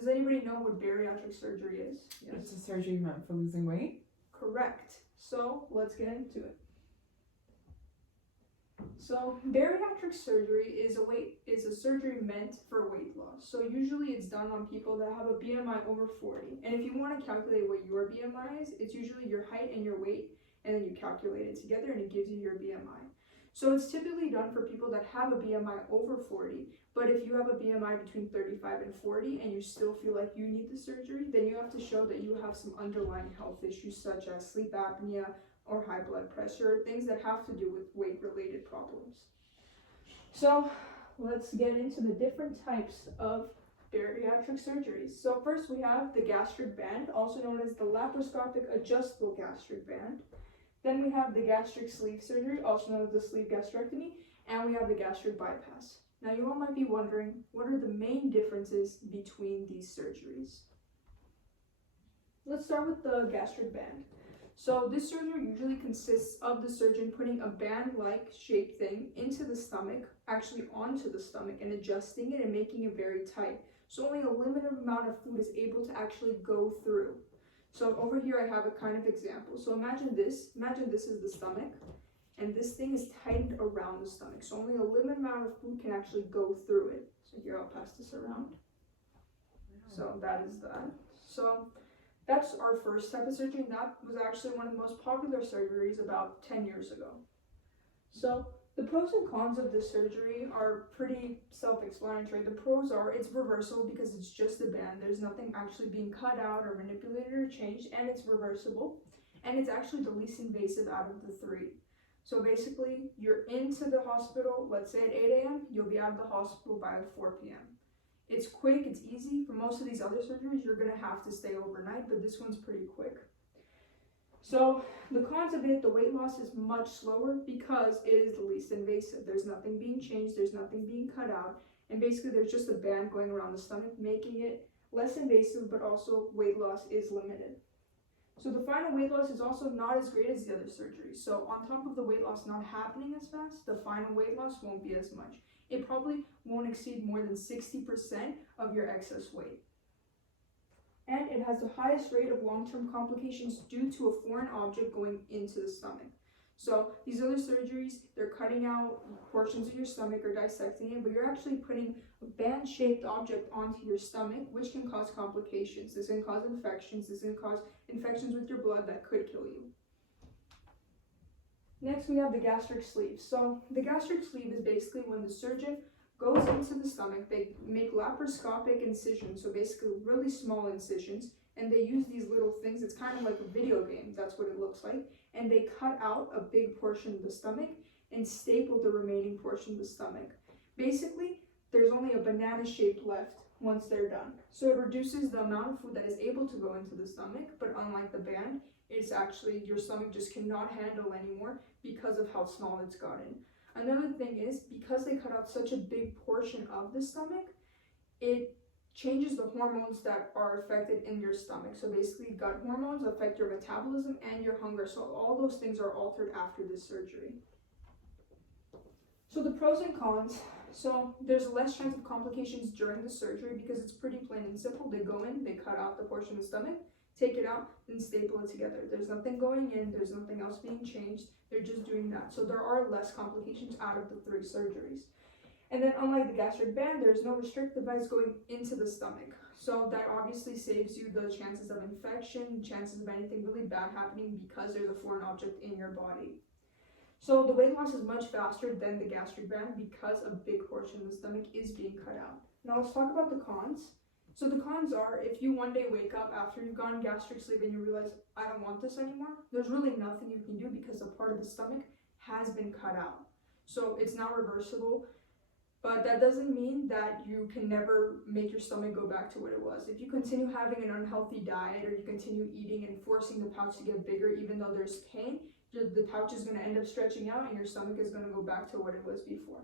Does anybody know what bariatric surgery is? Yes. It's a surgery meant for losing weight? Correct. So let's get into it. So bariatric surgery is a surgery meant for weight loss. So usually it's done on people that have a BMI over 40. And if you want to calculate what your BMI is, it's usually your height and your weight, and then you calculate it together and it gives you your BMI. So it's typically done for people that have a BMI over 40, but if you have a BMI between 35 and 40 and you still feel like you need the surgery, then you have to show that you have some underlying health issues such as sleep apnea or high blood pressure, things that have to do with weight-related problems. So let's get into the different types of bariatric surgeries. So first we have the gastric band, also known as the laparoscopic adjustable gastric band. Then we have the gastric sleeve surgery, also known as the sleeve gastrectomy, and we have the gastric bypass. Now you all might be wondering, what are the main differences between these surgeries? Let's start with the gastric band. So this surgery usually consists of the surgeon putting a band-like shaped thing into the stomach, actually onto the stomach, and adjusting it and making it very tight. So only a limited amount of food is able to actually go through. So over here I have a kind of example. So imagine this is the stomach, and this thing is tightened around the stomach. So only a limited amount of food can actually go through it. So here I'll pass this around. So that is that. So that's our first type of surgery, and that was actually one of the most popular surgeries about 10 years ago. So the pros and cons of this surgery are pretty self-explanatory. The pros are it's reversible because it's just a band. There's nothing actually being cut out or manipulated or changed, and it's reversible. And it's actually the least invasive out of the three. So basically, you're into the hospital, let's say at 8 a.m., you'll be out of the hospital by 4 p.m. It's quick, it's easy. For most of these other surgeries, you're gonna have to stay overnight, but this one's pretty quick. So the cons of it, the weight loss is much slower because it is the least invasive. There's nothing being changed, there's nothing being cut out, and basically there's just a band going around the stomach, making it less invasive, but also weight loss is limited. So the final weight loss is also not as great as the other surgeries. So on top of the weight loss not happening as fast, the final weight loss won't be as much. It probably won't exceed more than 60% of your excess weight. And it has the highest rate of long-term complications due to a foreign object going into the stomach. So these other surgeries, they're cutting out portions of your stomach or dissecting it, but you're actually putting a band-shaped object onto your stomach, which can cause complications. This can cause infections. This can cause infections with your blood that could kill you. Next, we have the gastric sleeve. So the gastric sleeve is basically when the surgeon goes into the stomach, they make laparoscopic incisions, so basically really small incisions, and they use these little things. It's kind of like a video game, that's what it looks like, and they cut out a big portion of the stomach and staple the remaining portion of the stomach. Basically, there's only a banana shape left once they're done. So it reduces the amount of food that is able to go into the stomach, but unlike the band, it's actually your stomach just cannot handle anymore because of how small it's gotten. Another thing is, because they cut out such a big portion of the stomach, it changes the hormones that are affected in your stomach. So basically, gut hormones affect your metabolism and your hunger. So all those things are altered after this surgery. So the pros and cons. So there's less chance of complications during the surgery because it's pretty plain and simple. They go in, they cut out the portion of the stomach, take it out, and staple it together. There's nothing going in, there's nothing else being changed. They're just doing that. So there are less complications out of the 3 surgeries. And then unlike the gastric band, there's no restrictive device going into the stomach. So that obviously saves you the chances of infection, chances of anything really bad happening because there's a foreign object in your body. So the weight loss is much faster than the gastric band because a big portion of the stomach is being cut out. Now let's talk about the cons. So the cons are, if you one day wake up after you've gone gastric sleeve and you realize, I don't want this anymore, there's really nothing you can do because a part of the stomach has been cut out. So it's not reversible, but that doesn't mean that you can never make your stomach go back to what it was. If you continue having an unhealthy diet or you continue eating and forcing the pouch to get bigger even though there's pain, the pouch is going to end up stretching out and your stomach is going to go back to what it was before.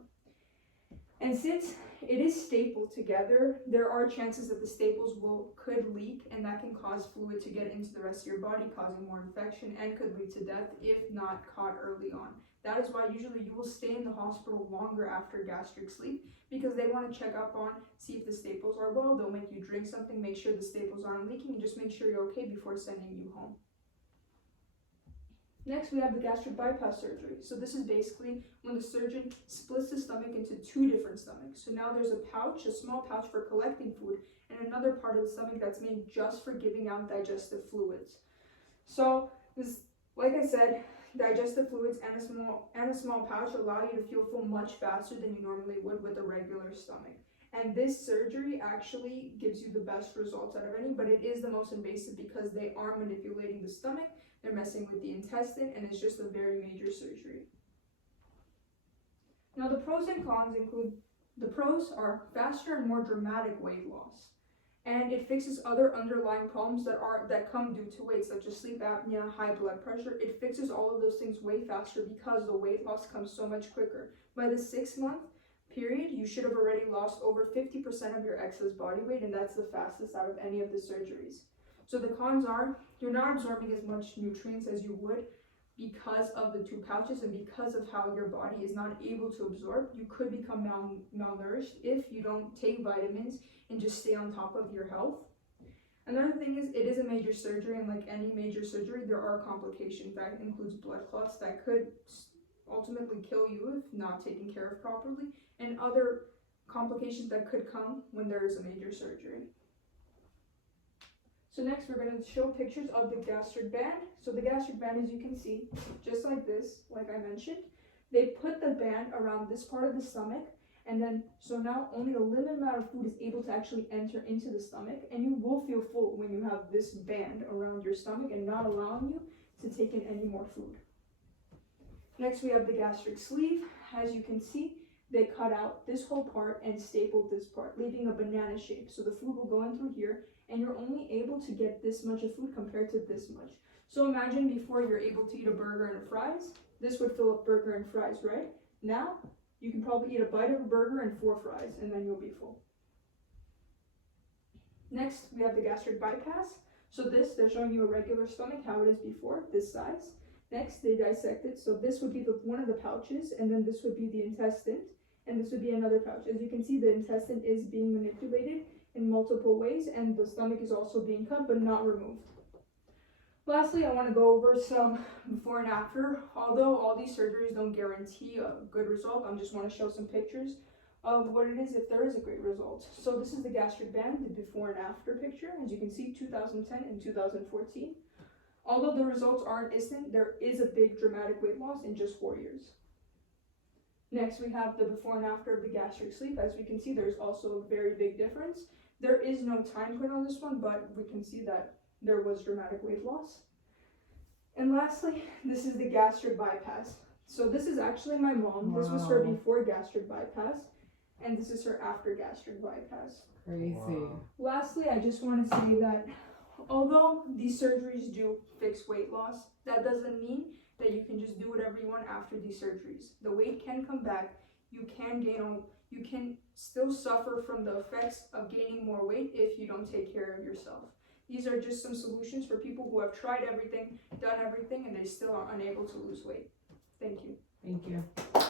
And since it is stapled together, there are chances that the staples could leak, and that can cause fluid to get into the rest of your body, causing more infection and could lead to death if not caught early on. That is why usually you will stay in the hospital longer after gastric sleeve, because they want to check up on, see if the staples are well. They'll make you drink something, make sure the staples aren't leaking, and just make sure you're okay before sending you home. Next, we have the gastric bypass surgery. So this is basically when the surgeon splits the stomach into two different stomachs. So now there's a pouch, a small pouch for collecting food, and another part of the stomach that's made just for giving out digestive fluids. So this, like I said, digestive fluids and a small pouch allow you to feel full much faster than you normally would with a regular stomach. And this surgery actually gives you the best results out of any, but it is the most invasive because they are manipulating the stomach, they're messing with the intestine, and it's just a very major surgery. Now the pros and cons include, the pros are faster and more dramatic weight loss. And it fixes other underlying problems that come due to weight, such as sleep apnea, high blood pressure. It fixes all of those things way faster because the weight loss comes so much quicker. By the 6-month period, you should have already lost over 50% of your excess body weight, and that's the fastest out of any of the surgeries. So the cons are, you're not absorbing as much nutrients as you would because of the two pouches and because of how your body is not able to absorb. You could become malnourished if you don't take vitamins and just stay on top of your health. Another thing is, it is a major surgery, and like any major surgery, there are complications. That includes blood clots that could ultimately kill you if not taken care of properly, and other complications that could come when there is a major surgery. So next we're going to show pictures of the gastric band. So the gastric band, as you can see, just like this, like I mentioned, they put the band around this part of the stomach, and then so now only a limited amount of food is able to actually enter into the stomach, and you will feel full when you have this band around your stomach and not allowing you to take in any more food. Next we have the gastric sleeve. As you can see, they cut out this whole part and stapled this part, leaving a banana shape. So the food will go in through here, and you're only able to get this much of food compared to this much. So imagine before you're able to eat a burger and fries. This would fill up burger and fries, right? Now, you can probably eat a bite of a burger and 4 fries, and then you'll be full. Next, we have the gastric bypass. So they're showing you a regular stomach, how it is before, this size. Next, they dissect it. So this would be one of the pouches, and then this would be the intestine, and this would be another pouch. As you can see, the intestine is being manipulated in multiple ways, and the stomach is also being cut but not removed. Lastly, I want to go over some before and after. Although all these surgeries don't guarantee a good result, I just want to show some pictures of what it is if there is a great result. So this is the gastric band, the before and after picture. As you can see, 2010 and 2014. Although the results aren't instant, there is a big dramatic weight loss in just 4 years. Next, we have the before and after of the gastric sleeve. As we can see, there's also a very big difference. There is no time put on this one, but we can see that there was dramatic weight loss. And lastly, this is the gastric bypass. So this is actually my mom. Wow. This was her before gastric bypass, and this is her after gastric bypass. Crazy. Wow. Lastly, I just want to say that although these surgeries do fix weight loss, that doesn't mean that you can just do whatever you want after these surgeries. The weight can come back. You can still suffer from the effects of gaining more weight if you don't take care of yourself. These are just some solutions for people who have tried everything, done everything, and they still are unable to lose weight. Thank you. Thank you.